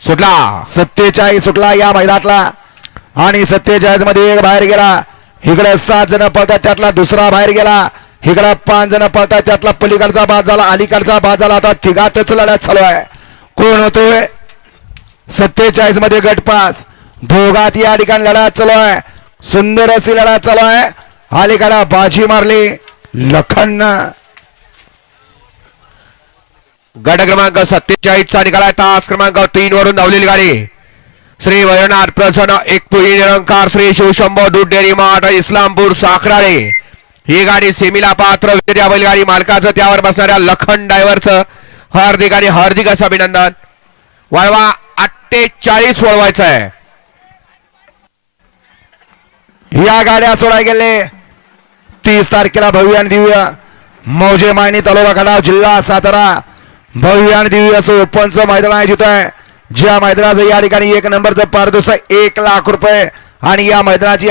सुटला. सत्तेचाळीस सुटला या मैदानातला. आणि सत्तेचाळीसमध्ये एक बाहेर गेला. इकडे सात जण पळतात त्यातला दुसरा बाहेर गेला. इकडे पाच जण पळतात त्यातला पलीकडचा बाद झाला अलीकडचा बाद झाला. आता तिघातच लढ्यात चालू आहे. कोण होतोय? सत्तेचाळीसमध्ये गटपास दोघात या ठिकाणी लढत चालू आहे. सुंदर अशी लढा चालू आहे. अलीकडे बाजी मारली. लखन गट क्रमांक सत्तेचाळीस चा निघाला तास क्रमांक तीन वरून धावलेली गाडी. श्री वैरनाथ प्रसन्न एक पुरी निरंकार श्री शिवशंभर दूध डेअरी मार्ट इस्लामपूर साखराळे ही गाडी सेमीला पात्र विजेत्या बैलगाडी मालकाचं त्यावर बसणाऱ्या लखन ड्रायव्हरचं हार्दिक आणि हार्दिक असं अभिनंदन. वळवा अठ्ठेचाळीस वळवायचं आहे या गाड्या सोडाय गेले. तीस तारखेला भव्य आणि दिव्य मौजे मायनी तलोबा खडाव जिल्हा सातारा. भव्य आणि दिव्य असं ओपनचं मैदान आयोजित आहे. ज्या मैदानाचं या ठिकाणी एक नंबरचं पारदोस एक लाख रुपये. आणि या मैदानाची